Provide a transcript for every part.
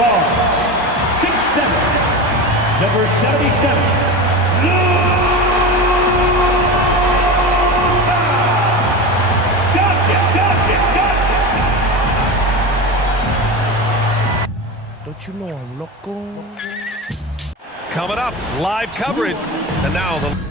Ball. 6'7". Number 77. Don't you know I'm loco? Coming up, live coverage. And now the...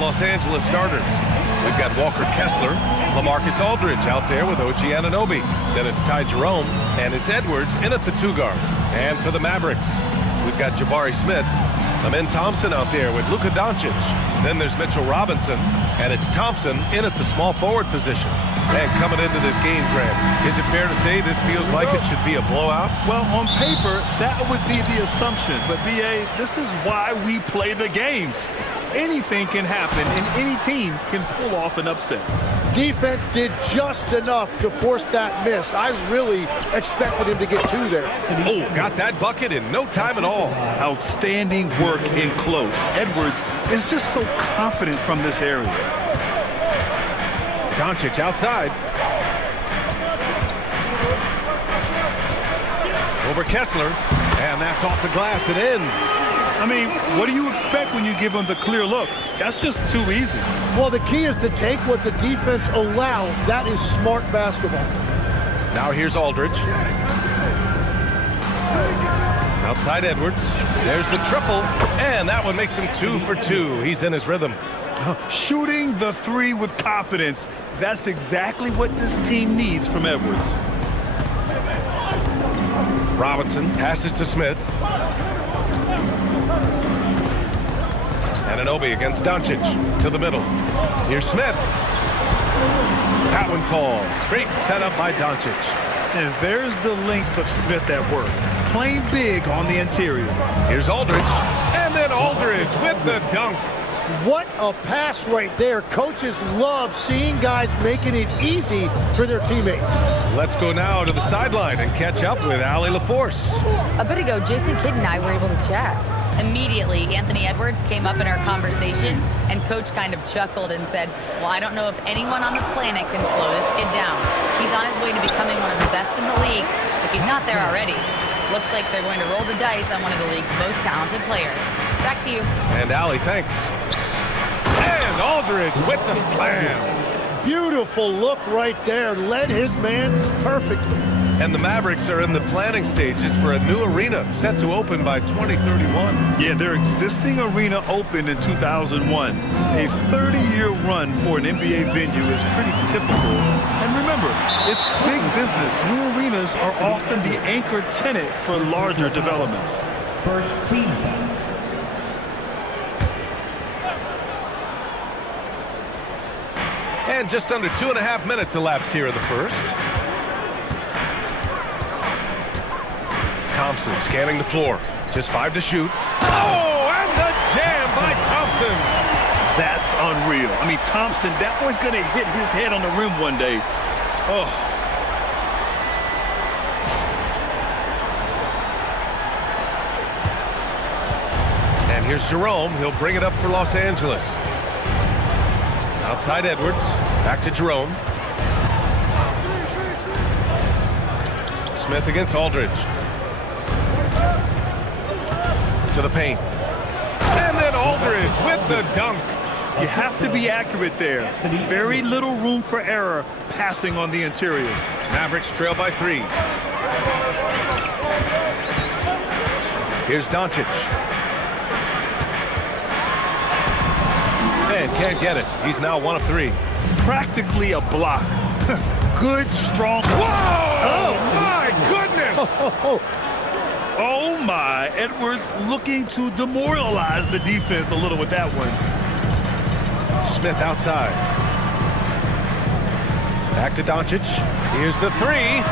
Los Angeles starters. We've got Walker Kessler, LaMarcus Aldridge out there with OG Anunoby. Then it's Ty Jerome, and it's Edwards in at the 2 guard. And for the Mavericks, we've got Jabari Smith, Amen Thompson out there with Luka Doncic. Then there's Mitchell Robinson, and it's Thompson in at the small forward position. And coming into this game, Graham, is it fair to say this feels like it should be a blowout? Well, on paper, that would be the assumption. But, B.A., this is why we play the games. Anything can happen, and any team can pull off an upset. Defense did just enough to force that miss. I really expected him to get 2 there. Oh, got that bucket in no time at all. Outstanding work in close. Edwards is just so confident from this area. Doncic outside. Over Kessler, and that's off the glass and in. I mean, what do you expect when you give them the clear look? That's just too easy. Well, the key is to take what the defense allows. That is smart basketball. Now here's Aldridge. Outside Edwards. There's the triple, and that one makes him 2 for 2. He's in his rhythm. Shooting the 3 with confidence. That's exactly what this team needs from Edwards. Robinson passes to Smith. Anunoby against Doncic to the middle. Here's Smith. That one falls. Great setup by Doncic. And there's the length of Smith at work. Playing big on the interior. Here's Aldridge. And then Aldridge with the dunk. What a pass right there. Coaches love seeing guys making it easy for their teammates. Let's go now to the sideline and catch up with Allie LaForce. A bit ago, Jason Kidd and I were able to chat. Immediately, Anthony Edwards came up in our conversation, and Coach kind of chuckled and said, well, I don't know if anyone on the planet can slow this kid down. He's on his way to becoming one of the best in the league, if he's not there already. Looks like they're going to roll the dice on one of the league's most talented players. Back to you. And Allie, thanks. And Aldridge with the slam. Beautiful look right there. Led his man perfectly. And the Mavericks are in the planning stages for a new arena set to open by 2031. Yeah, their existing arena opened in 2001. A 30-year run for an NBA venue is pretty typical. And remember, it's big business. New arenas are often the anchor tenant for larger developments. First team foul. And just under 2.5 minutes elapsed here in the first. Thompson scanning the floor. Just 5 to shoot. Oh, and the jam by Thompson. That's unreal. I mean, Thompson, that boy's going to hit his head on the rim one day. Oh. And here's Jerome. He'll bring it up for Los Angeles. Outside Edwards. Back to Jerome. Smith against Aldridge. To the paint. And then Aldridge with the dunk. You have to be accurate there. Very little room for error passing on the interior. Mavericks trail by 3. Here's Doncic. And can't get it. He's now 1 of 3. Practically a block. Good, strong. Whoa! Oh, my goodness! Oh, my. Edwards looking to demoralize the defense a little with that one. Smith outside. Back to Doncic. Here's the 3.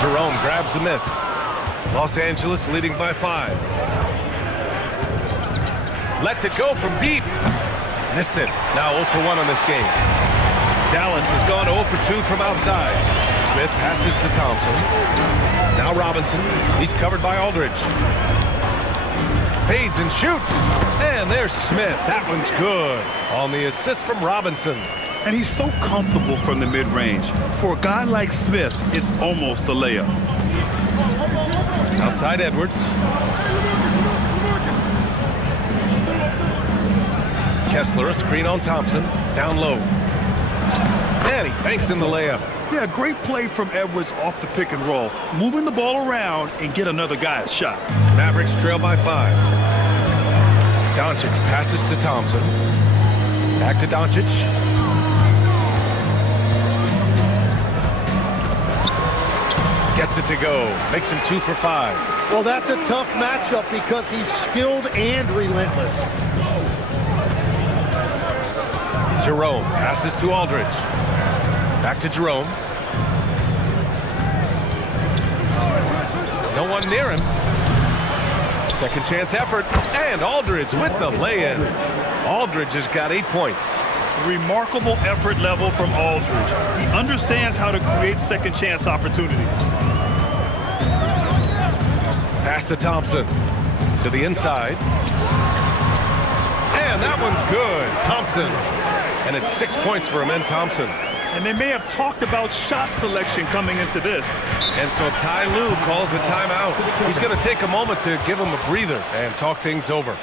Jerome grabs the miss. Los Angeles leading by 5. Lets it go from deep. Missed it. Now 0 for 1 on this game. Dallas has gone 0 for 2 from outside. Smith passes to Thompson. Now Robinson. He's covered by Aldridge. Fades and shoots. And there's Smith. That one's good. On the assist from Robinson. And he's so comfortable from the mid-range. For a guy like Smith, it's almost a layup. Outside Edwards. Kessler, a screen on Thompson. Down low. And he banks in the layup. Yeah, great play from Edwards off the pick and roll. Moving the ball around and get another guy a shot. Mavericks trail by 5. Doncic passes to Thompson. Back to Doncic. Gets it to go. Makes him 2 for 5. Well, that's a tough matchup because he's skilled and relentless. Jerome passes to Aldridge. Back to Jerome. No one near him. Second chance effort. And Aldridge with the lay-in. Aldridge has got 8 points. Remarkable effort level from Aldridge. He understands how to create second chance opportunities. Pass to Thompson. To the inside. And that one's good. Thompson. And it's 6 points for Amen Thompson. And they may have talked about shot selection coming into this. And so Ty Lue calls a timeout. He's going to take a moment to give him a breather and talk things over.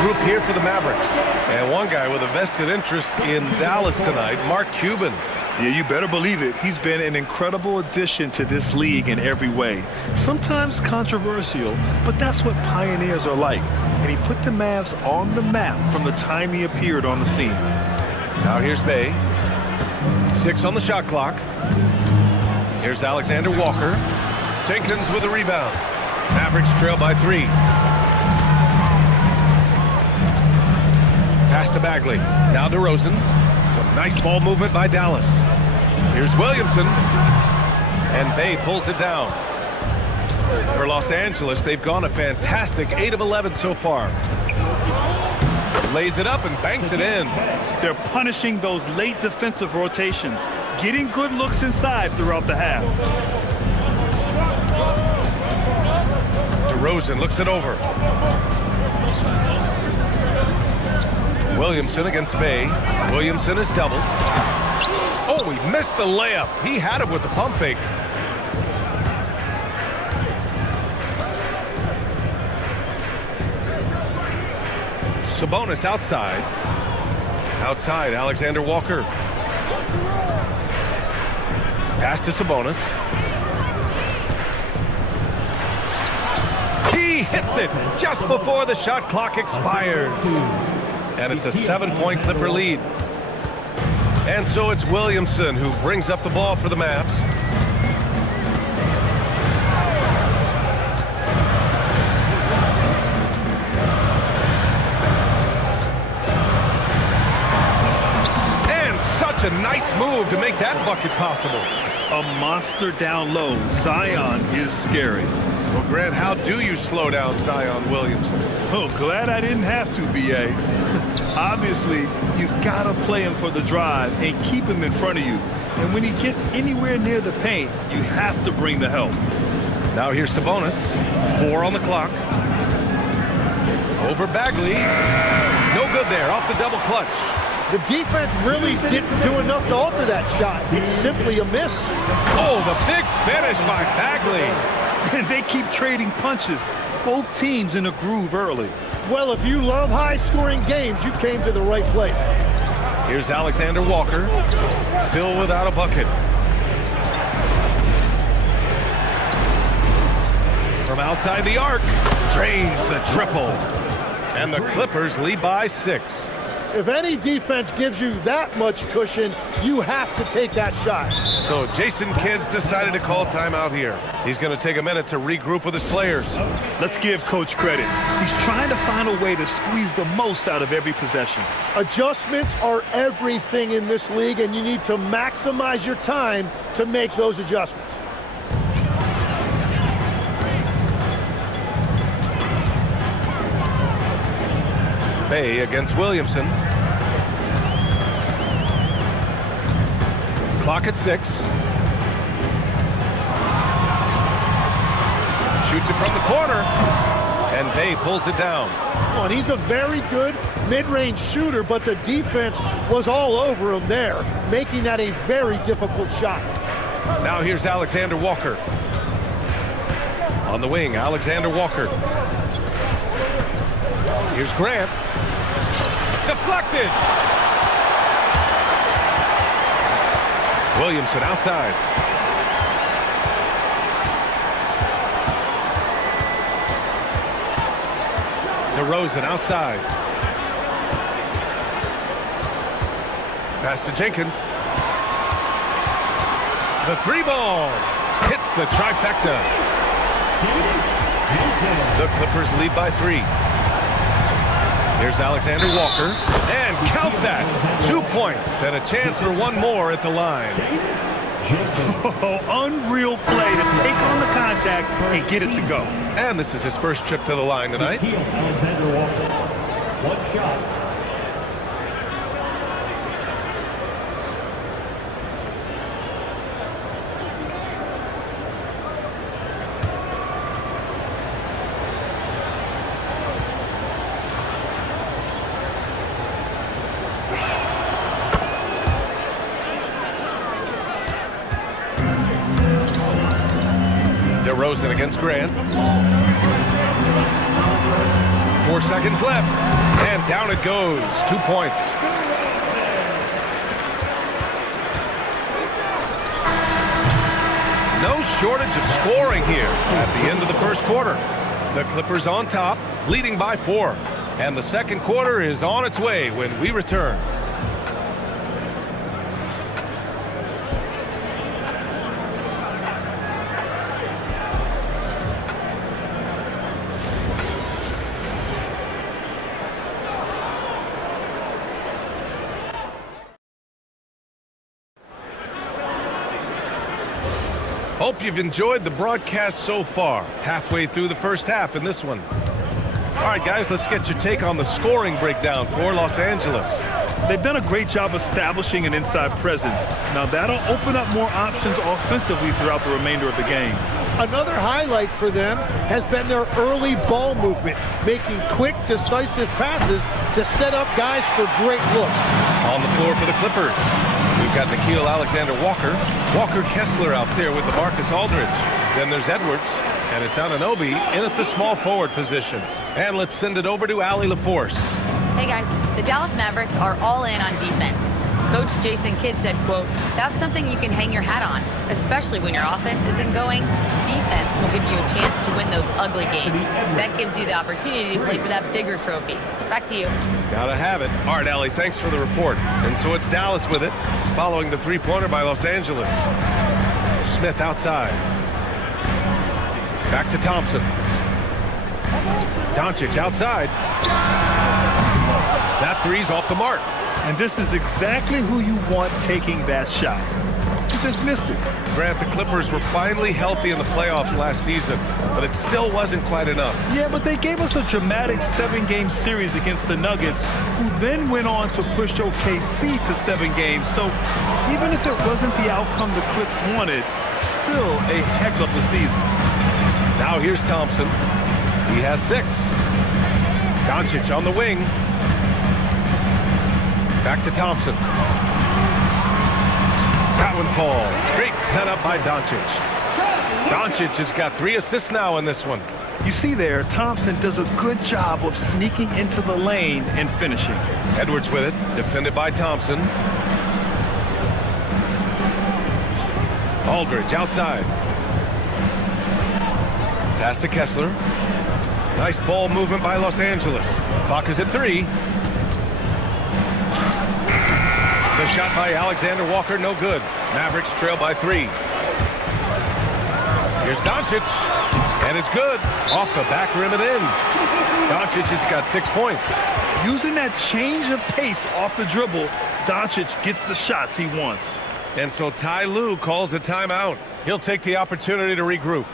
Group here for the Mavericks. And one guy with a vested interest in Dallas tonight, Mark Cuban. Yeah, you better believe it. He's been an incredible addition to this league in every way. Sometimes controversial, but that's what pioneers are like. And he put the Mavs on the map from the time he appeared on the scene. Now here's Bay. 6 on the shot clock. Here's Alexander Walker. Jenkins with a rebound. Mavericks trail by 3. Pass to Bagley. Now DeRozan. Some nice ball movement by Dallas. Here's Williamson. And Bay pulls it down. For Los Angeles, they've gone a fantastic 8 of 11 so far. Lays it up and banks it in. They're punishing those late defensive rotations, getting good looks inside throughout the half. DeRozan looks it over. Williamson against Bay. Williamson is doubled. Oh, he missed the layup. He had it with the pump fake. Sabonis outside. Outside, Alexander Walker. Pass to Sabonis. He hits it just before the shot clock expires. And it's a 7-point Clipper lead. And so it's Williamson who brings up the ball for the Mavs. And such a nice move to make that bucket possible. A monster down low. Zion is scary. Well, Grant, how do you slow down Zion Williamson? Oh, glad I didn't have to, B.A. Obviously, you've got to play him for the drive and keep him in front of you. And when he gets anywhere near the paint, you have to bring the help. Now here's Sabonis. 4 on the clock. Over Bagley. No good there, off the double clutch. The defense really didn't do enough to alter that shot. It's simply a miss. Oh, the big finish by Bagley. And they keep trading punches. Both teams in a groove early. Well, if you love high-scoring games, you came to the right place. Here's Alexander Walker, still without a bucket. From outside the arc, drains the triple. And the Clippers lead by 6. If any defense gives you that much cushion, you have to take that shot. So Jason Kidd's decided to call timeout here. He's going to take a minute to regroup with his players. Let's give Coach credit. He's trying to find a way to squeeze the most out of every possession. Adjustments are everything in this league, and you need to maximize your time to make those adjustments. Bay against Williamson. Clock at 6. Shoots it from the corner. And Bay pulls it down. And he's a very good mid-range shooter, but the defense was all over him there, making that a very difficult shot. Now here's Alexander Walker. On the wing, Alexander Walker. Here's Grant. Deflected. Williamson outside. DeRozan outside. Pass to Jenkins. The 3 ball hits the trifecta. The Clippers lead by 3. Here's Alexander Walker, and count that. 2 points and a chance for one more at the line. Oh, unreal play to take on the contact and get it to go. And this is his first trip to the line tonight. Alexander Walker. 1 shot. DeRozan against Grant. 4 seconds left. And down it goes. 2 points. No shortage of scoring here at the end of the first quarter. The Clippers on top, leading by 4. And the second quarter is on its way when we return. Hope you've enjoyed the broadcast so far. Halfway through the first half in this one. All right, guys, let's get your take on the scoring breakdown for Los Angeles. They've done a great job establishing an inside presence. Now that'll open up more options offensively throughout the remainder of the game. Another highlight for them has been their early ball movement, making quick, decisive passes to set up guys for great looks. On the floor for the Clippers, we've got Nickeil Alexander-Walker, Walker Kessler out there with LaMarcus Aldridge. Then there's Edwards, and it's Anunoby in at the small forward position. And let's send it over to Allie LaForce. Hey guys, the Dallas Mavericks are all in on defense. Coach Jason Kidd said, quote, "That's something you can hang your hat on, especially when your offense isn't going. Defense will give you a chance to win those ugly games. That gives you the opportunity to play for that bigger trophy." Back to you. Gotta have it. All right, Allie, thanks for the report. And so it's Dallas with it, following the three-pointer by Los Angeles. Smith outside. Back to Thompson. Doncic outside. That three's off the mark. And this is exactly who you want taking that shot. You just missed it. Grant, the Clippers were finally healthy in the playoffs last season, but it still wasn't quite enough. Yeah, but they gave us a dramatic 7-game series against the Nuggets, who then went on to push OKC to 7 games. So even if it wasn't the outcome the Clips wanted, still a heck of a season. Now here's Thompson. He has 6. Doncic on the wing. Back to Thompson. That one falls. Great setup by Doncic. Doncic has got 3 assists now in this one. You see there, Thompson does a good job of sneaking into the lane and finishing. Edwards with it, defended by Thompson. Aldridge outside. Pass to Kessler. Nice ball movement by Los Angeles. Clock is at 3. The shot by Alexander Walker, no good. Mavericks trail by 3. Here's Doncic, and it's good. Off the back rim and in. Doncic has got 6 points. Using that change of pace off the dribble, Doncic gets the shots he wants. And so Ty Lue calls a timeout. He'll take the opportunity to regroup.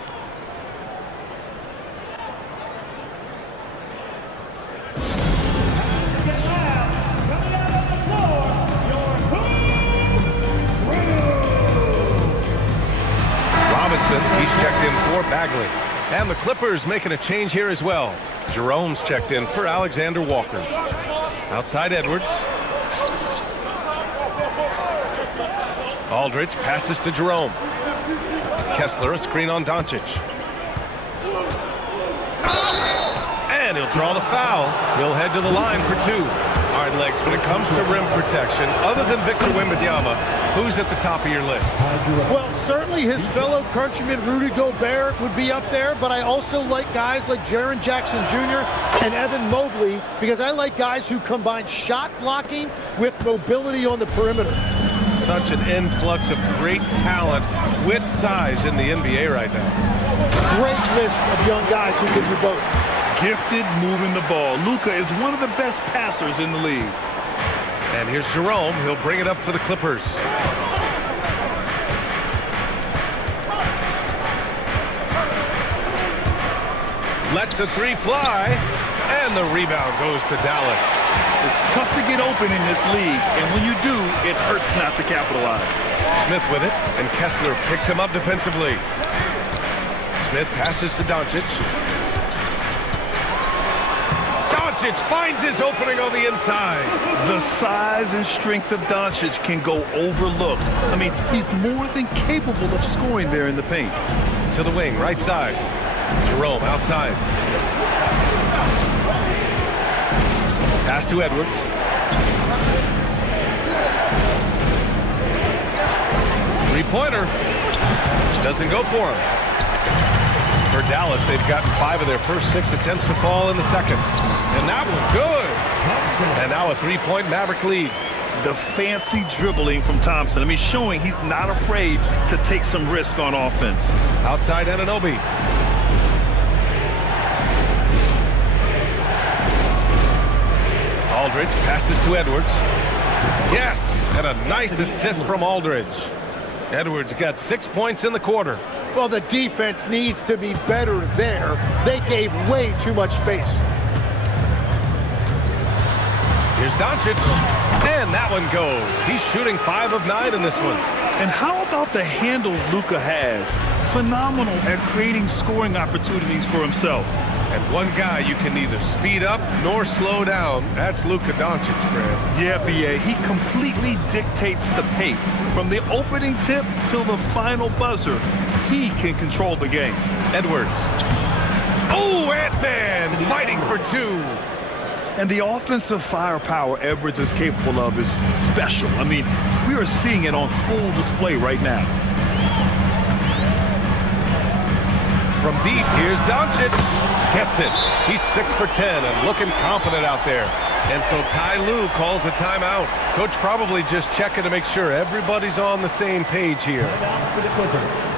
He's checked in for Bagley. And the Clippers making a change here as well. Jerome's checked in for Alexander Walker. Outside Edwards. Aldridge passes to Jerome. Kessler, a screen on Doncic. And he'll draw the foul. He'll head to the line for 2. All right, Legs, when it comes to rim protection, other than Victor Wembanyama, who's at the top of your list? Well, certainly his fellow countryman Rudy Gobert would be up there, but I also like guys like Jaren Jackson Jr. and Evan Mobley because I like guys who combine shot blocking with mobility on the perimeter. Such an influx of great talent with size in the NBA right now. Great list of young guys who can do both. Gifted moving the ball. Luka is one of the best passers in the league. And here's Jerome. He'll bring it up for the Clippers. Lets the 3 fly. And the rebound goes to Dallas. It's tough to get open in this league. And when you do, it hurts not to capitalize. Smith with it. And Kessler picks him up defensively. Smith passes to Doncic. Doncic finds his opening on the inside. The size and strength of Doncic can go overlooked. I mean, he's more than capable of scoring there in the paint. To the wing, right side. Jerome outside. Pass to Edwards. Three-pointer. Doesn't go for him. For Dallas, they've gotten 5 of their first 6 attempts to fall in the second. And that one good. And now a 3-point Maverick lead. The fancy dribbling from Thompson. I mean, showing he's not afraid to take some risk on offense. Outside Anunoby. Aldridge passes to Edwards. Yes, and a nice assist from Aldridge. Edwards got 6 points in the quarter. Well, the defense needs to be better there. They gave way too much space. Here's Doncic, and that one goes. He's shooting 5 of 9 in this one. And how about the handles Luka has? Phenomenal at creating scoring opportunities for himself. And one guy you can neither speed up nor slow down. That's Luka Doncic, Grant. Yeah, B.A. He completely dictates the pace. From the opening tip till the final buzzer, he can control the game. Edwards. Oh, Ant-Man fighting for 2. And the offensive firepower Edwards is capable of is special. I mean, we are seeing it on full display right now. From deep, here's Doncic. Gets it. He's 6 for 10 and looking confident out there. And so Ty Lue calls a timeout. Coach probably just checking to make sure everybody's on the same page here. For the Clippers.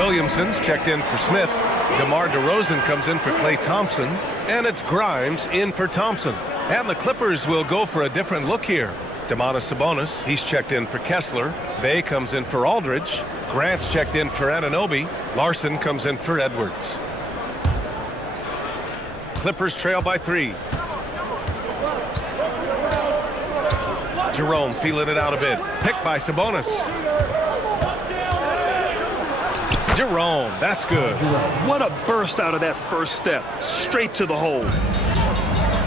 Williamson's checked in for Smith. DeMar DeRozan comes in for Klay Thompson. And it's Grimes in for Thompson. And the Clippers will go for a different look here. Domantas Sabonis, he's checked in for Kessler. Bey comes in for Aldridge. Grant's checked in for Anunoby. Larson comes in for Edwards. Clippers trail by 3. Jerome feeling it out a bit. Picked by Sabonis. Jerome, that's good. What a burst out of that first step. Straight to the hole.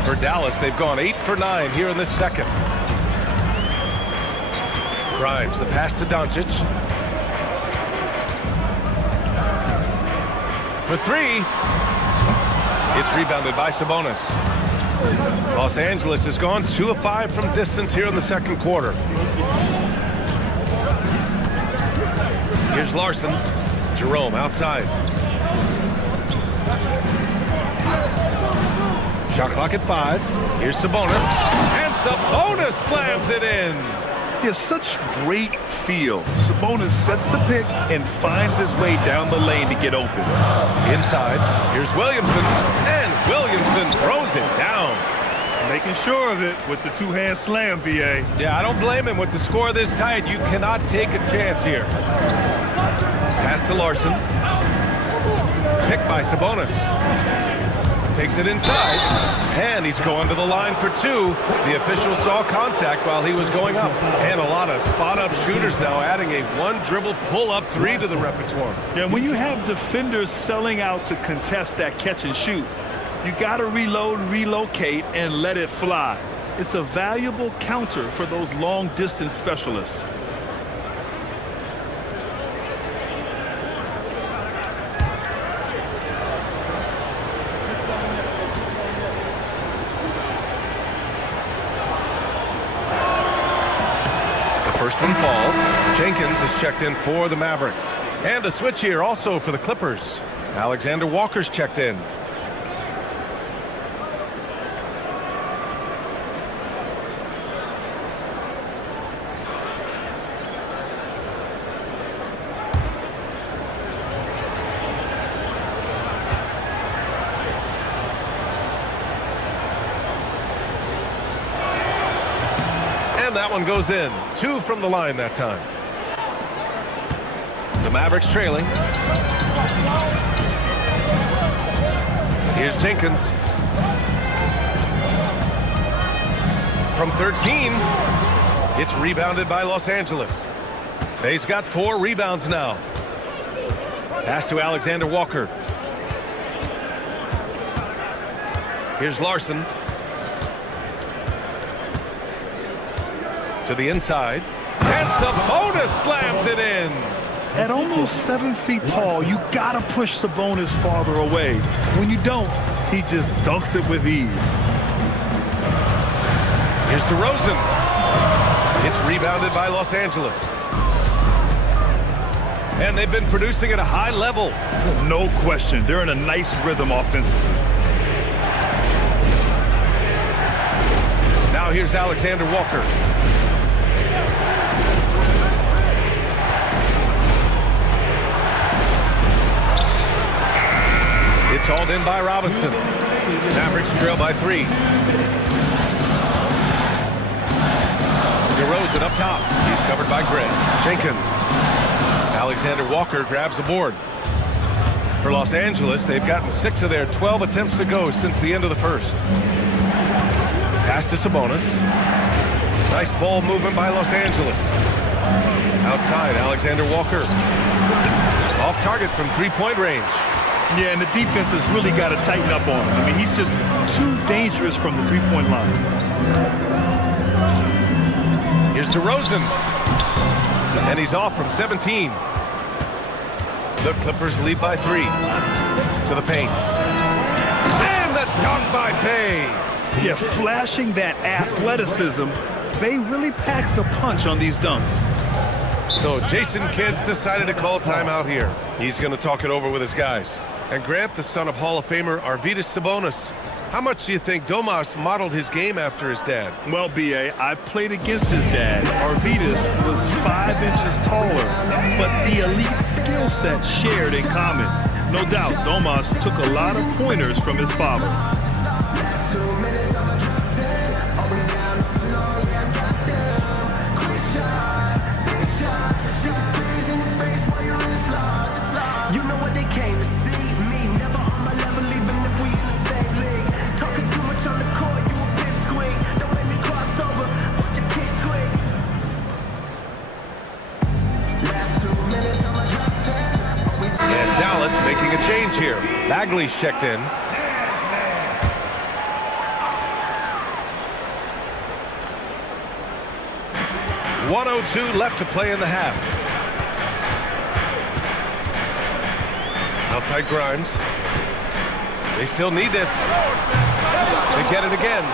For Dallas, they've gone 8 for 9 here in this second. Grimes, the pass to Doncic. For 3. It's rebounded by Sabonis. Los Angeles has gone 2 of 5 from distance here in the second quarter. Here's Larson. Jerome outside. Shot clock at 5. Here's Sabonis. And Sabonis slams it in. He has such great feel. Sabonis sets the pick and finds his way down the lane to get open. Inside, here's Williamson, and Williamson throws it down. Making sure of it with the two-hand slam, B.A. Yeah, I don't blame him. With the score this tight, you cannot take a chance here. Pass to Larson. Picked by Sabonis. Takes it inside, and he's going to the line for 2. The official saw contact while he was going up. And a lot of spot-up shooters now, adding a one-dribble pull-up 3 to the repertoire. Yeah, when you have defenders selling out to contest that catch and shoot, you got to reload, relocate, and let it fly. It's a valuable counter for those long-distance specialists. First one falls. Jenkins is checked in for the Mavericks. And a switch here also for the Clippers. Alexander Walker's checked in. That one goes in. 2 from the line that time. The Mavericks trailing. Here's Jenkins. From 13. It's rebounded by Los Angeles. He's got 4 rebounds now. Pass to Alexander Walker. Here's Larson. To the inside, and Sabonis slams it in. At almost 7 feet tall, you gotta push Sabonis farther away. When you don't, he just dunks it with ease. Here's DeRozan. It's rebounded by Los Angeles. And they've been producing at a high level. No question, they're in a nice rhythm offensively. Now here's Alexander Walker. It's hauled in by Robinson. Mavericks trail by 3. DeRozan up top. He's covered by Gray. Jenkins. Alexander Walker grabs the board. For Los Angeles, they've gotten 6 of their 12 attempts to go since the end of the first. Pass to Sabonis. Nice ball movement by Los Angeles. Outside, Alexander Walker. Off target from 3-point range. Yeah, and the defense has really got to tighten up on him. I mean, he's just too dangerous from the 3-point line. Here's DeRozan. And he's off from 17. The Clippers lead by 3. To the paint. And the dunk by Bey. Yeah, flashing that athleticism, Bey really packs a punch on these dunks. So Jason Kidd's decided to call timeout here. He's going to talk it over with his guys. And Grant, the son of Hall of Famer Arvydas Sabonis, How much do you think Domas modeled his game after his dad? Well, B.A., I played against his dad. Arvidas was 5 inches taller, but the elite skill set shared in common. No doubt, Domas took a lot of pointers from his father. You know what they came to see? Me, never on my level, even if we in the same league. Talking too much on the court, you a big squeak. Don't make me cross over, watch your kick squeak. Last 2 minutes on my top 10. And Dallas making a change here. Bagley's checked in. .102 left to play in the half. Outside Grimes. They still need this. They get it again.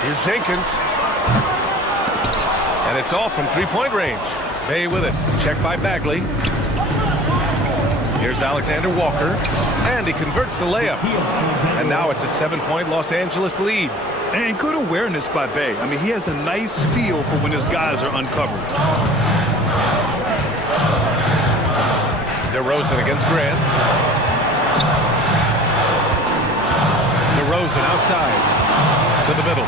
Here's Jenkins. And it's off from three-point range. Bay with it. Check by Bagley. Here's Alexander Walker. And he converts the layup. And now it's a 7-point Los Angeles lead. And good awareness by Bay. I mean, he has a nice feel for when his guys are uncovered. DeRozan against Grant. DeRozan outside to the middle.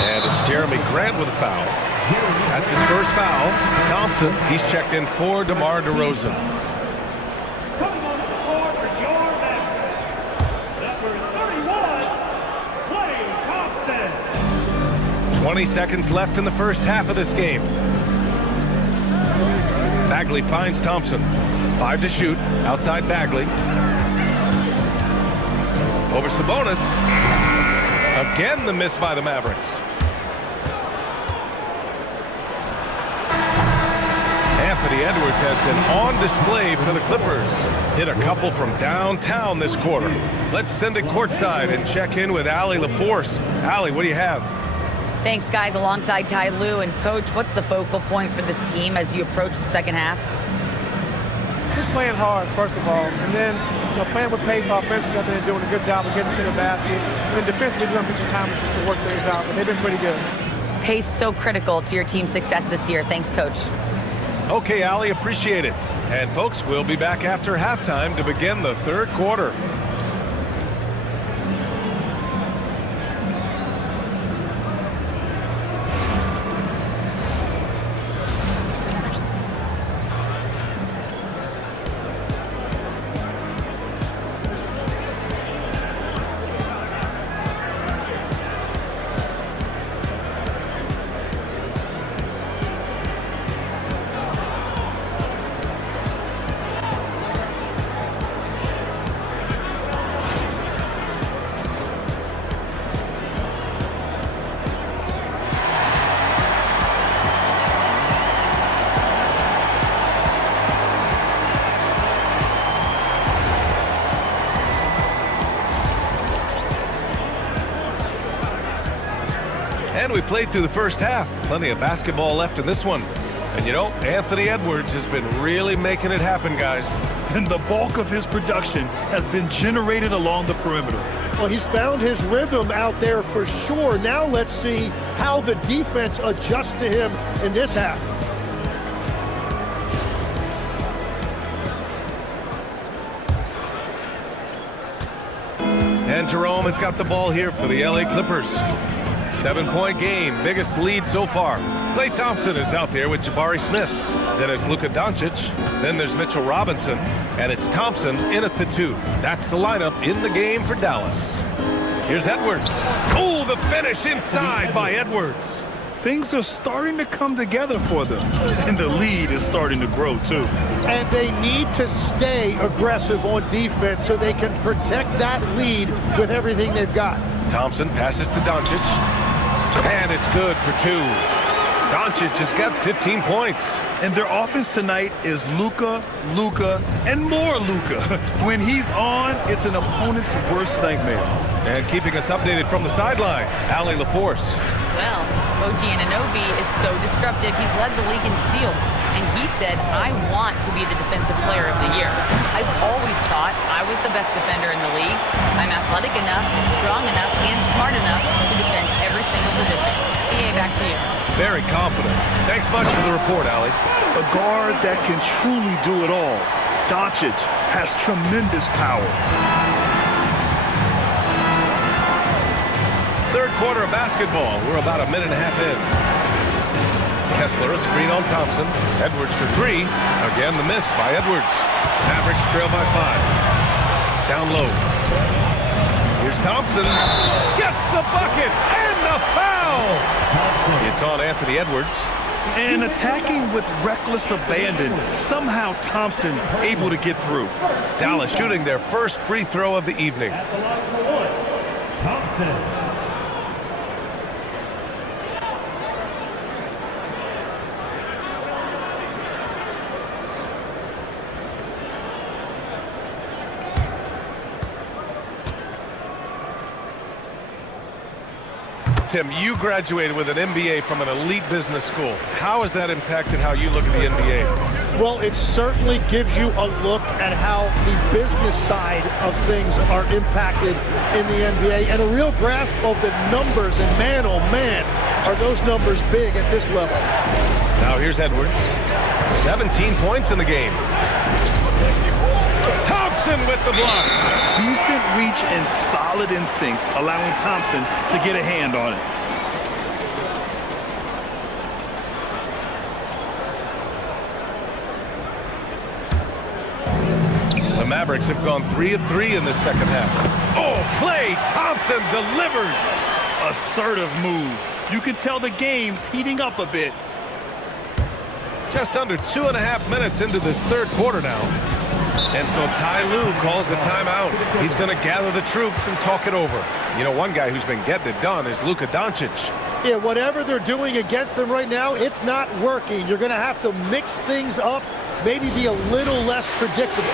And it's Jeremy Grant with a foul. That's his first foul. Thompson, he's checked in for DeMar DeRozan. Coming on the floor for your Mavericks, number 31, Klay Thompson. 20 seconds left in the first half of this game. Bagley finds Thompson. 5 to shoot. Outside Bagley. Over Sabonis. Again the miss by the Mavericks. Anthony Edwards has been on display for the Clippers. Hit a couple from downtown this quarter. Let's send it courtside and check in with Allie LaForce. Allie, what do you have? Thanks, guys. Alongside Ty Lue and Coach, what's the focal point for this team as you approach the second half? Just playing hard, first of all, and then playing with pace offensively. I think they're doing a good job of getting to the basket. And then defensively, there's going to be some time to work things out, but they've been pretty good. Pace so critical to your team's success this year. Thanks, Coach. Okay, Allie, appreciate it. And folks, we'll be back after halftime to begin the third quarter. And we played through the first half. Plenty of basketball left in this one. And you know, Anthony Edwards has been really making it happen, guys. And the bulk of his production has been generated along the perimeter. Well, he's found his rhythm out there for sure. Now let's see how the defense adjusts to him in this half. And Jerome has got the ball here for the LA Clippers. 7-point game, biggest lead so far. Klay Thompson is out there with Jabari Smith. Then it's Luka Doncic. Then there's Mitchell Robinson. And it's Thompson in at the 2. That's the lineup in the game for Dallas. Here's Edwards. Oh, the finish inside by Edwards. Things are starting to come together for them. And the lead is starting to grow, too. And they need to stay aggressive on defense so they can protect that lead with everything they've got. Thompson passes to Doncic. And it's good for 2. Doncic has got 15 points. And their offense tonight is Luka, and more Luka. When he's on, it's an opponent's worst nightmare. And keeping us updated from the sideline, Allie LaForce. Well, OG Anunoby is so disruptive, he's led the league in steals. And he said, I want to be the Defensive Player of the Year. I've always thought I was the best defender in the league. I'm athletic enough, strong enough, and smart enough to defend every single position. EA, back to you. Very confident. Thanks much for the report, Allie. A guard that can truly do it all. Doncic has tremendous power. Third quarter of basketball. We're about a minute and a half in. Kessler, a screen on Thompson. Edwards for three. Again, the miss by Edwards. Mavericks trail by 5. Down low. Here's Thompson. Gets the bucket and the foul. It's on Anthony Edwards. And attacking with reckless abandon. Somehow Thompson able to get through. Dallas shooting their first free throw of the evening. At the line for one, Thompson. Tim, you graduated with an MBA from an elite business school. How has that impacted how you look at the NBA? Well, it certainly gives you a look at how the business side of things are impacted in the NBA and a real grasp of the numbers. And man, oh man, are those numbers big at this level. Now here's Edwards. 17 points in the game. Thompson with the block. Decent reach and solid instincts, allowing Thompson to get a hand on it. The Mavericks have gone 3 of 3 in the second half. Oh, Klay Thompson delivers. Assertive move. You can tell the game's heating up a bit. Just under 2.5 minutes into this third quarter now. And so Ty Lue calls a timeout. He's going to gather the troops and talk it over. You know, one guy who's been getting it done is Luka Doncic. Yeah, whatever they're doing against them right now, it's not working. You're going to have to mix things up, maybe be a little less predictable.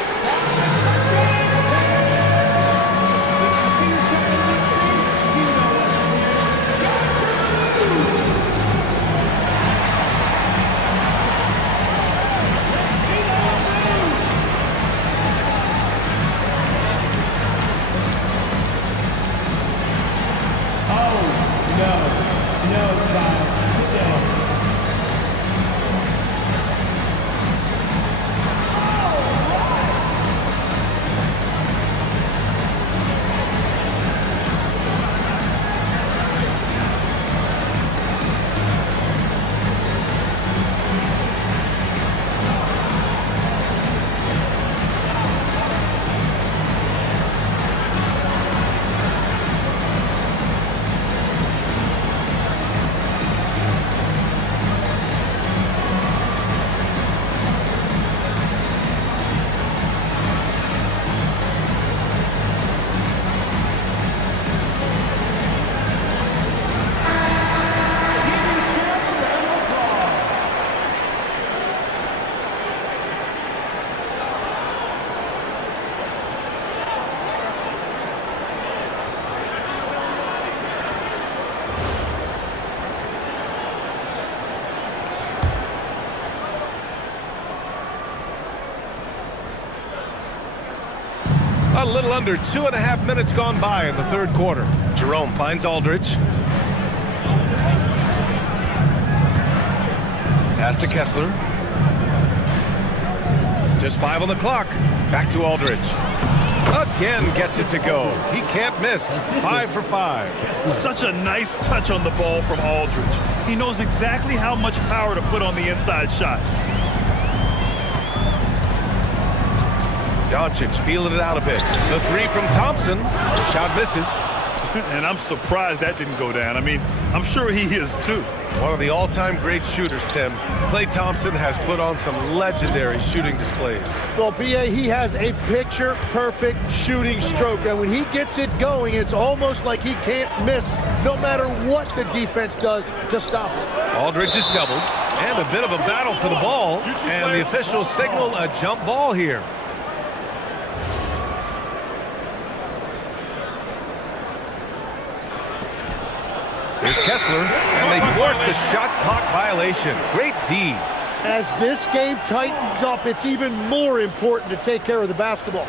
A little under 2.5 minutes gone by in the third quarter. Jerome finds Aldridge. Pass to Kessler. Just 5 on the clock. Back to Aldridge. Again gets it to go. He can't miss. 5 for 5. Such a nice touch on the ball from Aldridge. He knows exactly how much power to put on the inside shot. Doncic feeling it out a bit. The 3 from Thompson. Shot misses. And I'm surprised that didn't go down. I mean, I'm sure he is too. One of the all-time great shooters, Tim. Klay Thompson has put on some legendary shooting displays. Well, B.A., he has a picture-perfect shooting stroke, and when he gets it going, it's almost like he can't miss no matter what the defense does to stop him. Aldridge is doubled, and a bit of a battle for the ball, and the officials signal a jump ball here. Here's Here's Kessler, and they force the shot clock violation. Great D. As this game tightens up, it's even more important to take care of the basketball.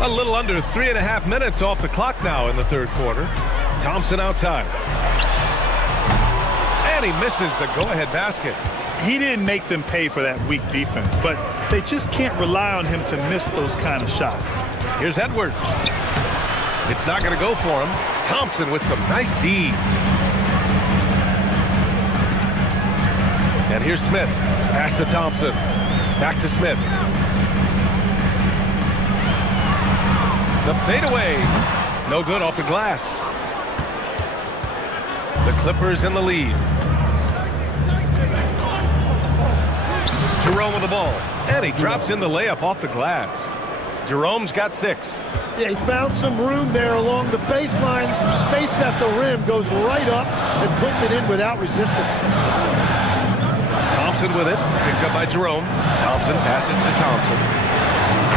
A little under 3.5 minutes off the clock now in the third quarter. Thompson outside. And he misses the go-ahead basket. He didn't make them pay for that weak defense, but they just can't rely on him to miss those kind of shots. Here's Edwards. It's not going to go for him. Thompson with some nice D. And here's Smith. Pass to Thompson. Back to Smith. The fadeaway. No good off the glass. The Clippers in the lead. Jerome with the ball. And he drops in the layup off the glass. Jerome's got 6. Yeah, he found some room there along the baseline. Some space at the rim. Goes right up and puts it in without resistance. Thompson with it. Picked up by Jerome. Thompson passes to Thompson.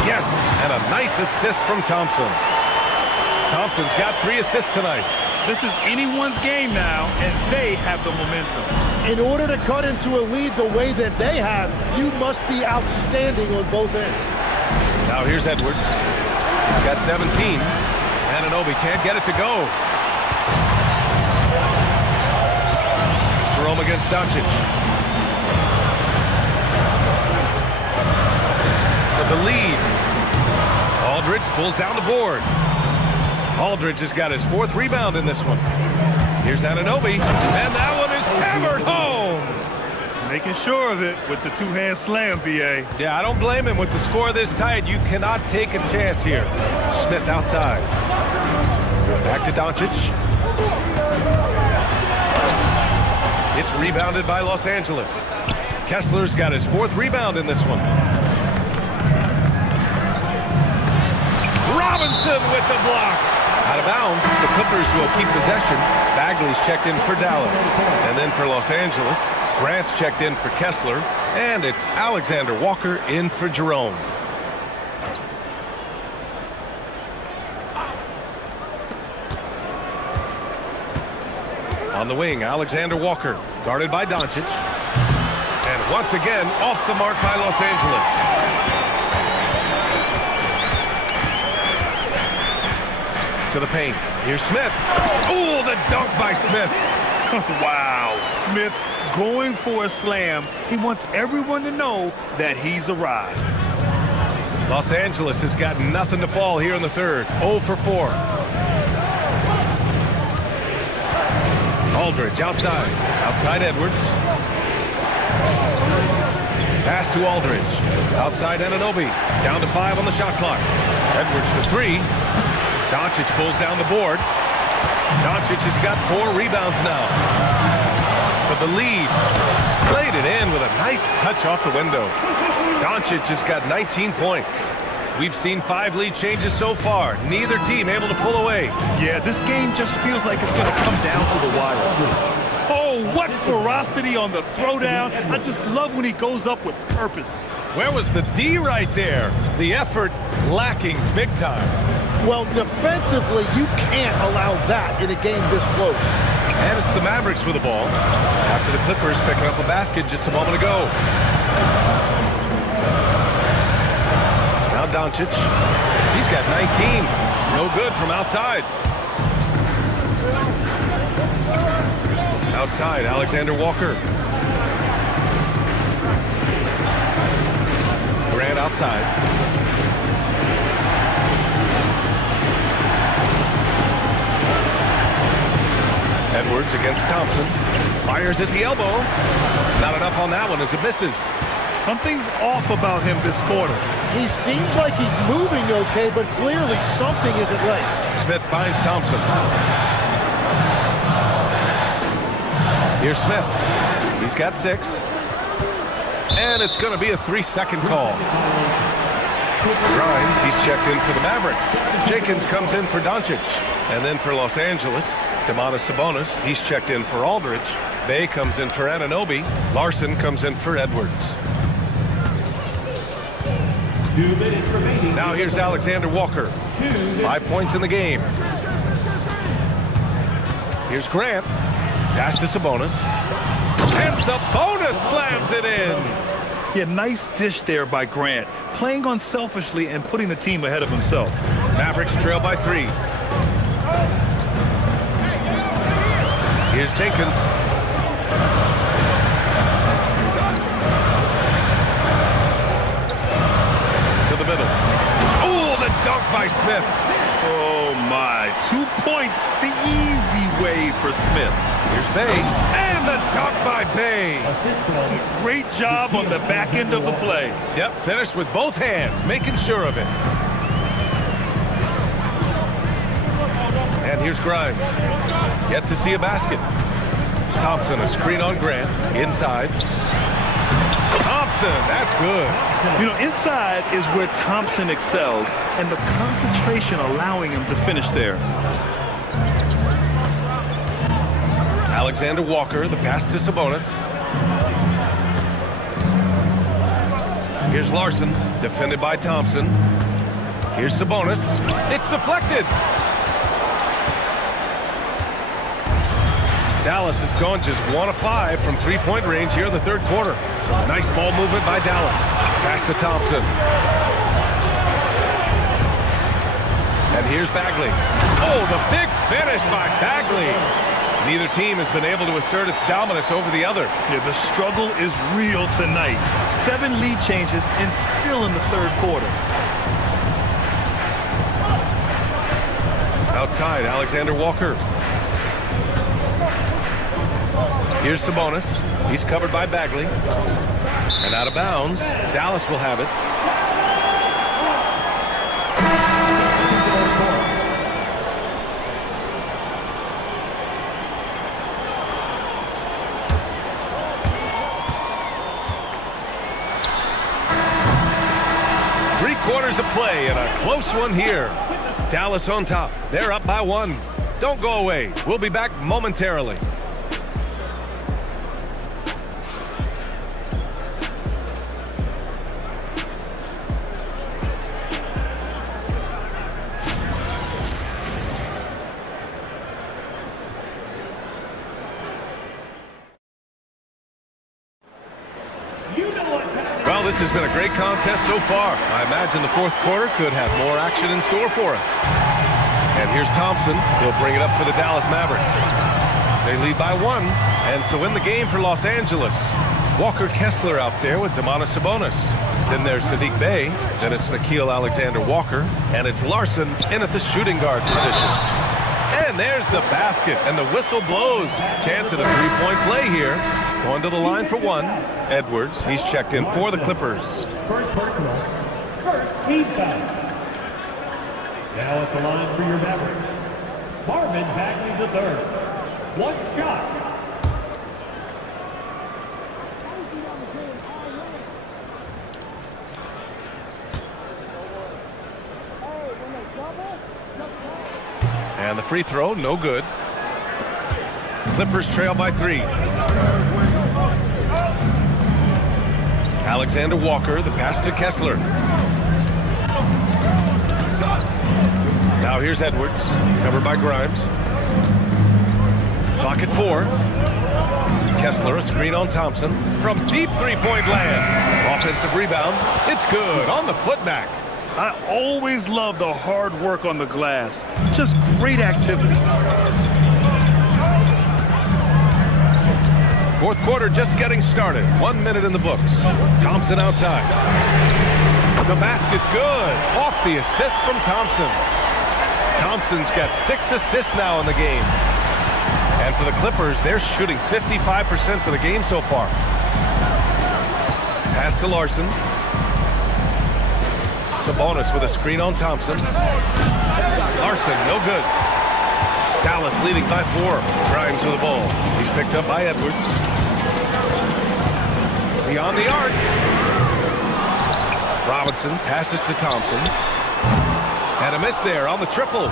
Yes, and a nice assist from Thompson. Thompson's got 3 assists tonight. This is anyone's game now, and they have the momentum. In order to cut into a lead the way that they have, you must be outstanding on both ends. Now here's Edwards. He's got 17. Anunoby can't get it to go. Jerome against Doncic. For the lead. Aldridge pulls down the board. Aldridge has got his 4th rebound in this one. Here's Anunoby, and that one is hammered home. Making sure of it with the 2-hand slam, B.A. Yeah, I don't blame him. With the score this tight, you cannot take a chance here. Smith outside. Back to Doncic. It's rebounded by Los Angeles. Kessler's got his 4th rebound in this one. Robinson with the block. Out of bounds, the Clippers will keep possession. Bagley's checked in for Dallas. And then for Los Angeles, Grant's checked in for Kessler. And it's Alexander Walker in for Jerome. On the wing, Alexander Walker, guarded by Doncic. And once again, off the mark by Los Angeles. To the paint. Here's Smith. Oh, the dunk by Smith. Wow. Smith going for a slam. He wants everyone to know that he's arrived. Los Angeles has got nothing to fall here in the third. 0 for 4. Aldridge outside. Outside Edwards. Pass to Aldridge. Outside Anunoby. Down to 5 on the shot clock. Edwards for 3. Doncic pulls down the board. Doncic has got 4 rebounds now. For the lead. Played it in with a nice touch off the window. Doncic has got 19 points. We've seen 5 lead changes so far. Neither team able to pull away. Yeah, this game just feels like it's going to come down to the wire. Oh, what ferocity on the throwdown. I just love when he goes up with purpose. Where was the D right there? The effort lacking big time. Well, defensively, you can't allow that in a game this close. And it's the Mavericks with the ball. After the Clippers picking up a basket just a moment ago. Now Doncic. He's got 19. No good from outside. Outside, Alexander Walker. Grant outside. Edwards against Thompson. Fires at the elbow. Not enough on that one as it misses. Something's off about him this quarter. He seems like he's moving okay, but clearly something isn't right. Smith finds Thompson. Here's Smith. He's got 6. And it's going to be a 3-second call. Grimes, he's checked in for the Mavericks. Jenkins comes in for Doncic. And then for Los Angeles, Domantas Sabonis, he's checked in for Aldridge. Bay comes in for Anunoby. Larson comes in for Edwards. 2 minutes remaining. Now here's Alexander Walker. 5 points in the game. Here's Grant. Pass to Sabonis. And Sabonis slams it in. Yeah, nice dish there by Grant. Playing unselfishly and putting the team ahead of himself. Mavericks trail by 3. Here's Jenkins. To the middle. Oh, the dunk by Smith. Oh, my. 2 points the easy way for Smith. Here's Bay. And the dunk by Bay. Assist ball. Great job on the back end of the play. Yep, finished with both hands, making sure of it. And here's Grimes. Yet to see a basket. Thompson, a screen on Grant. Inside. Thompson, that's good. You know, inside is where Thompson excels, and the concentration allowing him to finish there. Alexander Walker, the pass to Sabonis. Here's Larson, defended by Thompson. Here's Sabonis. It's deflected. Dallas has gone just 1 of 5 from 3-point range here in the third quarter. So nice ball movement by Dallas. Pass to Thompson. And here's Bagley. Oh, the big finish by Bagley. Neither team has been able to assert its dominance over the other. Yeah, the struggle is real tonight. 7 lead changes and still in the third quarter. Outside, Alexander Walker. Here's Sabonis. He's covered by Bagley. And out of bounds. Dallas will have it. Three-quarters of play and a close one here. Dallas on top. They're up by 1. Don't go away. We'll be back momentarily. Well, this has been a great contest so far. I imagine the fourth quarter could have more action in store for us. And here's Thompson. He'll bring it up for the Dallas Mavericks. They lead by 1, and so in the game for Los Angeles. Walker Kessler out there with Domantas Sabonis. Then there's Saddiq Bey. Then it's Nickeil Alexander-Walker. And it's Larson in at the shooting guard position. And there's the basket, and the whistle blows. Chance at a three-point play here. Going to the line for 1. Edwards, he's checked in for the Clippers. First personal. First team foul. Now at the line for your Mavericks, Marvin Bagley III. 1 shot. And the free throw, no good. Clippers trail by 3. Alexander Walker, the pass to Kessler. Now here's Edwards, covered by Grimes. Clock at 4. Kessler, a screen on Thompson. From deep three-point land. Offensive rebound. It's good on the putback. I always love the hard work on the glass. Just great activity. Fourth quarter just getting started. 1 minute in the books. Thompson outside. The basket's good. Off the assist from Thompson. Thompson's got 6 assists now in the game. And for the Clippers, they're shooting 55% for the game so far. Pass to Larson. Sabonis with a screen on Thompson. Larson, no good. Dallas leading by 4. Grimes with the ball. He's picked up by Edwards. Beyond the arc. Robinson passes to Thompson. And a miss there on the triple.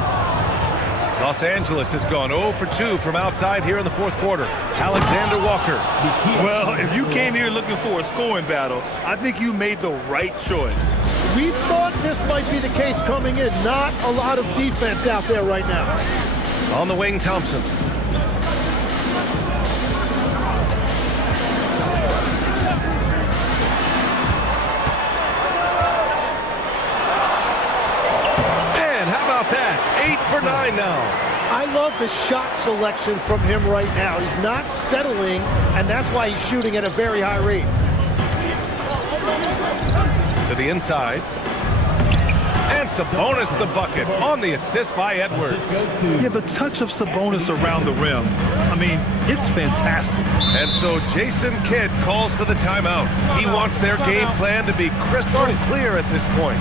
Los Angeles has gone 0 for 2 from outside here in the fourth quarter. Alexander Walker. Well, if you came here looking for a scoring battle, I think you made the right choice. We thought this might be the case coming in. Not a lot of defense out there right now. On the wing, Thompson. And how about that? 8 for 9 now. I love the shot selection from him right now. He's not settling, and that's why he's shooting at a very high rate. To the inside. And Sabonis the bucket on the assist by Edwards. Yeah, the touch of Sabonis around the rim, I mean, it's fantastic. And so Jason Kidd calls for the timeout. He wants their game plan to be crystal clear at this point.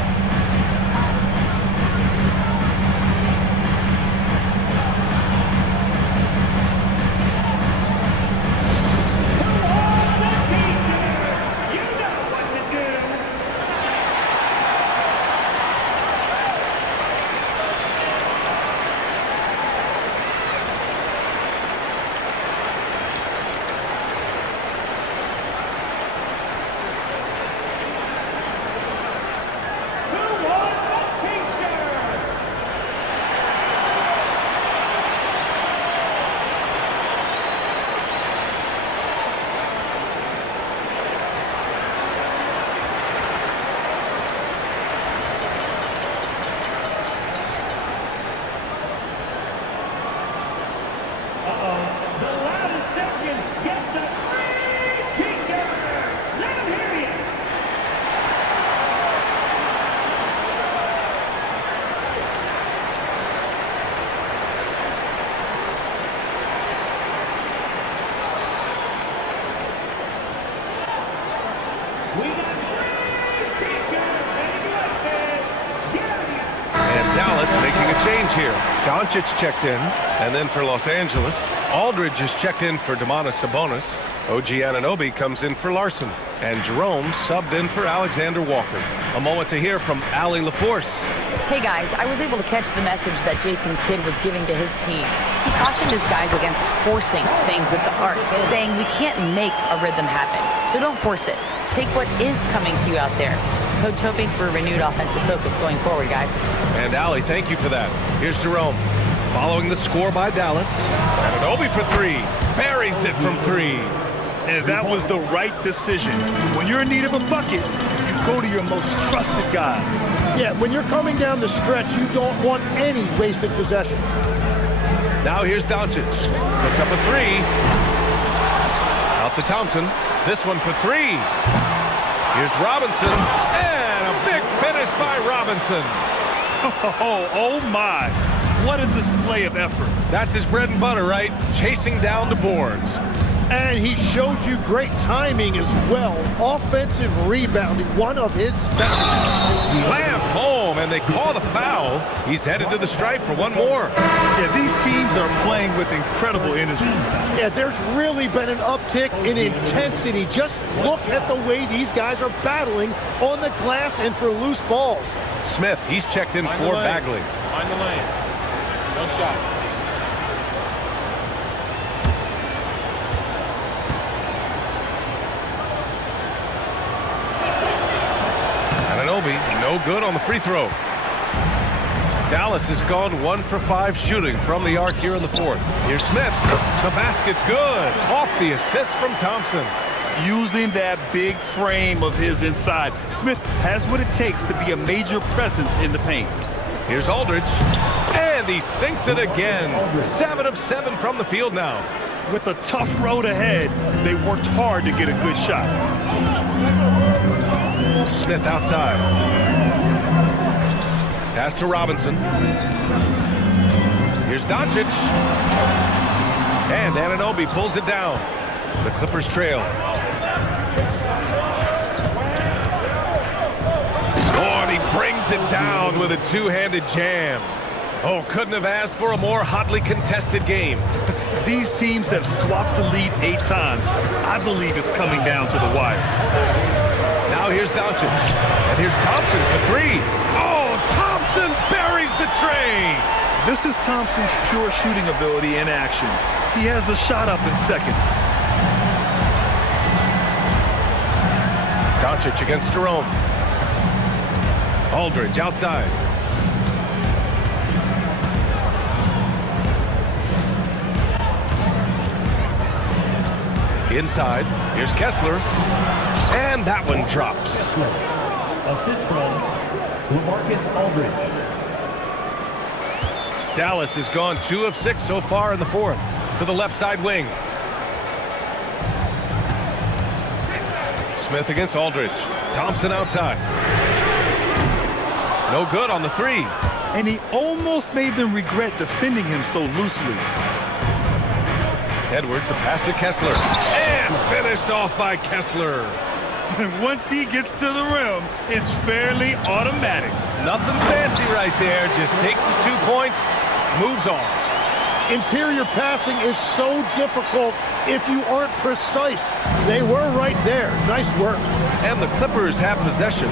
Here. Doncic checked in, and then for Los Angeles, Aldridge is checked in for Domantas Sabonis. OG Anunoby comes in for Larson, and Jerome subbed in for Alexander Walker. A moment to hear from Allie LaForce. Hey guys, I was able to catch the message that Jason Kidd was giving to his team. He cautioned his guys against forcing things at the arc, saying we can't make a rhythm happen, so don't force it. Take what is coming to you out there. Coach hoping for a renewed offensive focus going forward, guys. And Allie, thank you for that. Here's Jerome. Following the score by Dallas. Anunoby for 3. Buries it from 3. And that was the right decision. When you're in need of a bucket, you go to your most trusted guys. Yeah, when you're coming down the stretch, you don't want any wasted possession. Now here's Doncic. Puts up a 3. Out to Thompson. This one for 3. Here's Robinson. And a big finish by Robinson. Oh my. What a display of effort. That's his bread and butter, right? Chasing down the boards. And he showed you great timing as well. Offensive rebounding, one of his specialties. Slam home, and they call the foul. He's headed to the stripe for one more. Yeah, these teams are playing with incredible energy. Yeah, there's really been an uptick in intensity. Just look at the way these guys are battling on the glass and for loose balls. Smith, he's checked in for Bagley. On the lane. No shot. No good on the free throw. Dallas has gone 1 for 5 shooting from the arc here in the fourth. Here's Smith. The basket's good. Off the assist from Thompson. Using that big frame of his inside, Smith has what it takes to be a major presence in the paint. Here's Aldridge. And he sinks it again. 7 of 7 from the field now. With a tough road ahead, they worked hard to get a good shot. Smith outside. Pass to Robinson. Here's Doncic. And Anunoby pulls it down. The Clippers trail. Oh, and he brings it down with a two-handed jam. Oh, couldn't have asked for a more hotly contested game. These teams have swapped the lead 8 times. I believe it's coming down to the wire. Now here's Doncic. And here's Thompson for 3. Oh, Thompson buries the tray. This is Thompson's pure shooting ability in action. He has the shot up in seconds. Doncic against Jerome. Aldridge outside. Inside, here's Kessler, and that one drops. Assist from LaMarcus Aldridge. Dallas has gone 2 of 6 so far in the fourth. To the left side wing. Smith against Aldridge. Thompson outside. No good on the three. And he almost made them regret defending him so loosely. Edwards, the pass to Kessler. And finished off by Kessler. And once he gets to the rim, it's fairly automatic. Nothing fancy right there. Just takes his 2 points, moves on. Interior passing is so difficult if you aren't precise. They were right there. Nice work. And the Clippers have possession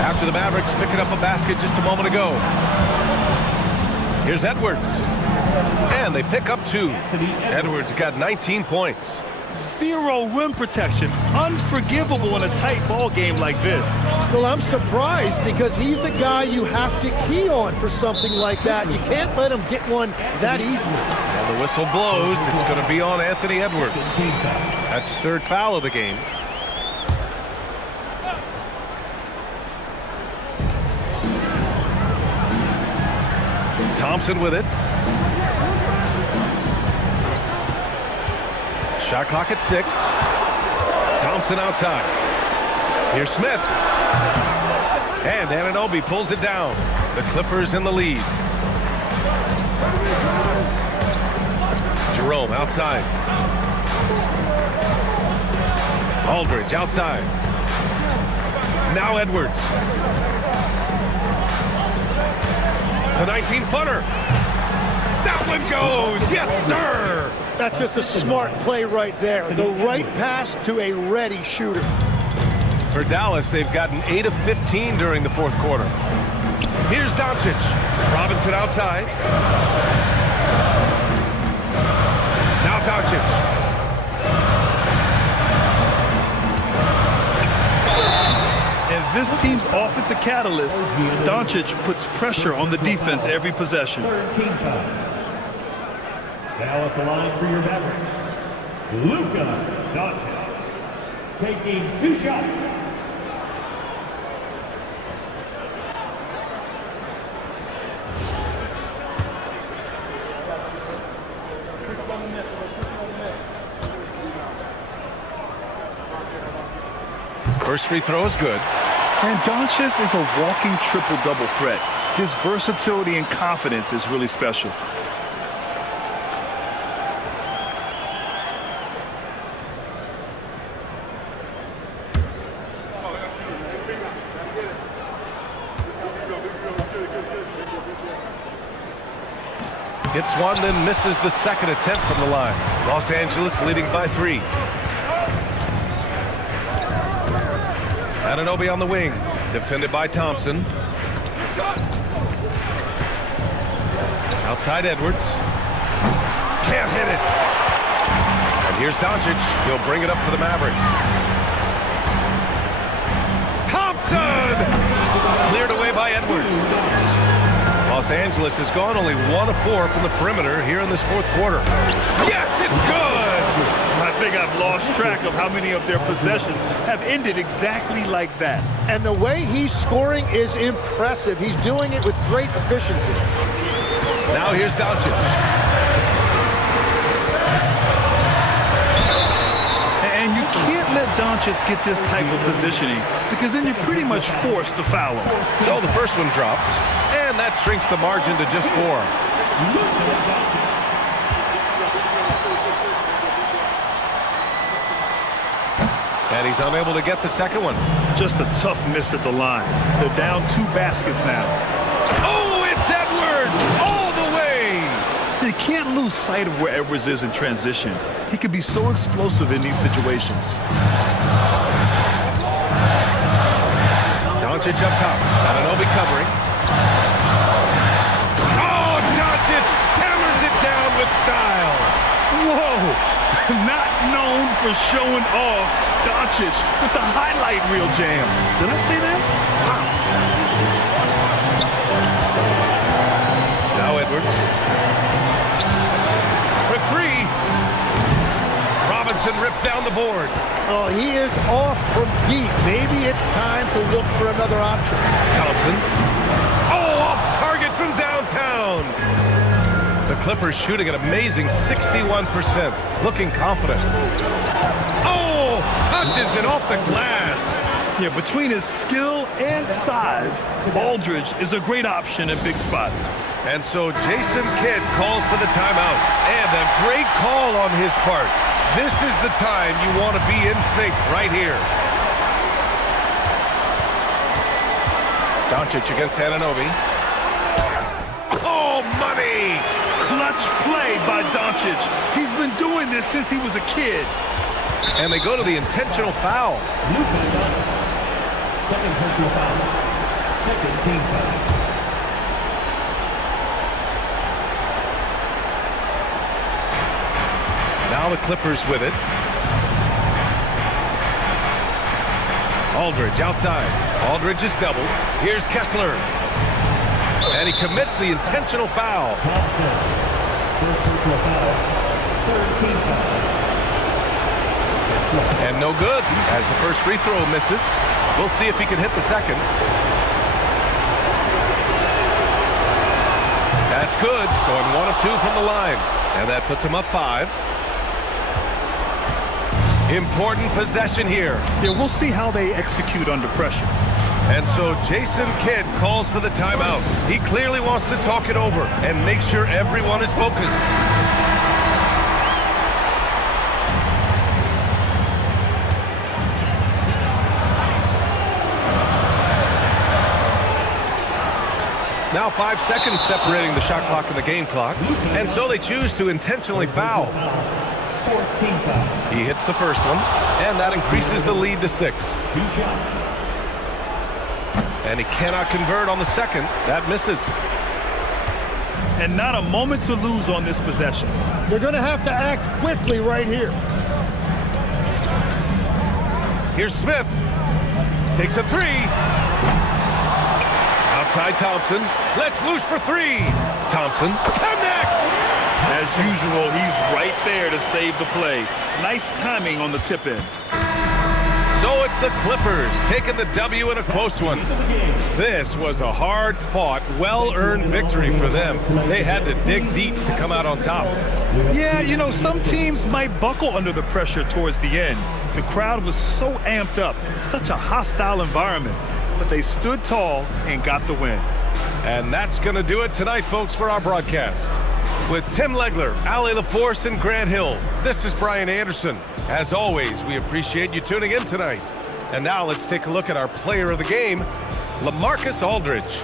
after the Mavericks picking up a basket just a moment ago. Here's Edwards. And they pick up 2. Edwards got 19 points. Zero rim protection. Unforgivable in a tight ball game like this. Well, I'm surprised because he's a guy you have to key on for something like that. You can't let him get one that easily. And the whistle blows. It's going to be on Anthony Edwards. That's his 3rd foul of the game. Thompson with it. Shot clock at 6. Thompson outside. Here's Smith. And Anunoby pulls it down. The Clippers in the lead. Jerome outside. Aldridge outside. Now Edwards. The 19-footer. That one goes. Yes, sir. That's just a smart play right there. The right pass to a ready shooter. For Dallas, they've gotten 8 of 15 during the fourth quarter. Here's Doncic. Robinson outside. Now Doncic. And this team's offensive catalyst, Doncic puts pressure on the defense every possession. 13 foul. Now at the line for your Mavericks, Luka Doncic, taking 2 shots. First free throw is good. And Doncic is a walking triple-double threat. His versatility and confidence is really special. Hits one, then misses the second attempt from the line. Los Angeles leading by 3. Anunoby on the wing, defended by Thompson. Outside Edwards. Can't hit it. And here's Doncic. He'll bring it up for the Mavericks. Thompson! Cleared away by Edwards. Los Angeles has gone only 1 of 4 from the perimeter here in this fourth quarter. Yes, it's good! I think I've lost track of how many of their possessions have ended exactly like that. And the way he's scoring is impressive. He's doing it with great efficiency. Now here's Doncic. And you can't let Doncic get this type of positioning because then you're pretty much forced to foul him. So the first one drops, and that shrinks the margin to just 4. And he's unable to get the second one. Just a tough miss at the line. They're down 2 baskets now. Oh, it's Edwards all the way! You can't lose sight of where Edwards is in transition. He can be so explosive in these situations. Doncic up top. Anunoby covering. Oh, Doncic hammers it down with style. Whoa! Not known for showing off, Doncic with the highlight reel jam. Did I say that? Wow. Now Edwards. For three. Robinson rips down the board. Oh, he is off from deep. Maybe it's time to look for another option. Thompson. Oh, off target from downtown. The Clippers shooting an amazing 61%, looking confident. Oh, touches it off the glass. Yeah, between his skill and size, Aldridge is a great option in big spots. And so Jason Kidd calls for the timeout. And a great call on his part. This is the time you want to be in sync right here. Doncic against Anunoby. Oh, money! Clutch play by Doncic. He's been doing this since he was a kid. And they go to the intentional foul. Second personal foul. Second team foul. Now the Clippers with it. Aldridge outside. Aldridge is doubled. Here's Kessler. And he commits the intentional foul. First personal foul. Third team foul. And no good as the first free throw misses. We'll see if he can hit the second. That's good. Going 1 of 2 from the line. And that puts him up 5. Important possession here. Yeah, we'll see how they execute under pressure. And so Jason Kidd calls for the timeout. He clearly wants to talk it over and make sure everyone is focused. Now 5 seconds separating the shot clock and the game clock. And so they choose to intentionally foul. He hits the first one, and that increases the lead to 6. And he cannot convert on the second. That misses. And not a moment to lose on this possession. They're going to have to act quickly right here. Here's Smith. Takes a 3. Outside Thompson. Let's loose for 3. Thompson connects. As usual, he's right there to save the play. Nice timing on the tip in. So it's the Clippers taking the W in a close one. This was a hard-fought, well-earned victory for them. They had to dig deep to come out on top. Yeah, you know, some teams might buckle under the pressure towards the end. The crowd was so amped up, such a hostile environment. But they stood tall and got the win. And that's going to do it tonight, folks, for our broadcast. With Tim Legler, Ali LaForce, and Grant Hill, this is Brian Anderson. As always, we appreciate you tuning in tonight. And now let's take a look at our player of the game, LaMarcus Aldridge.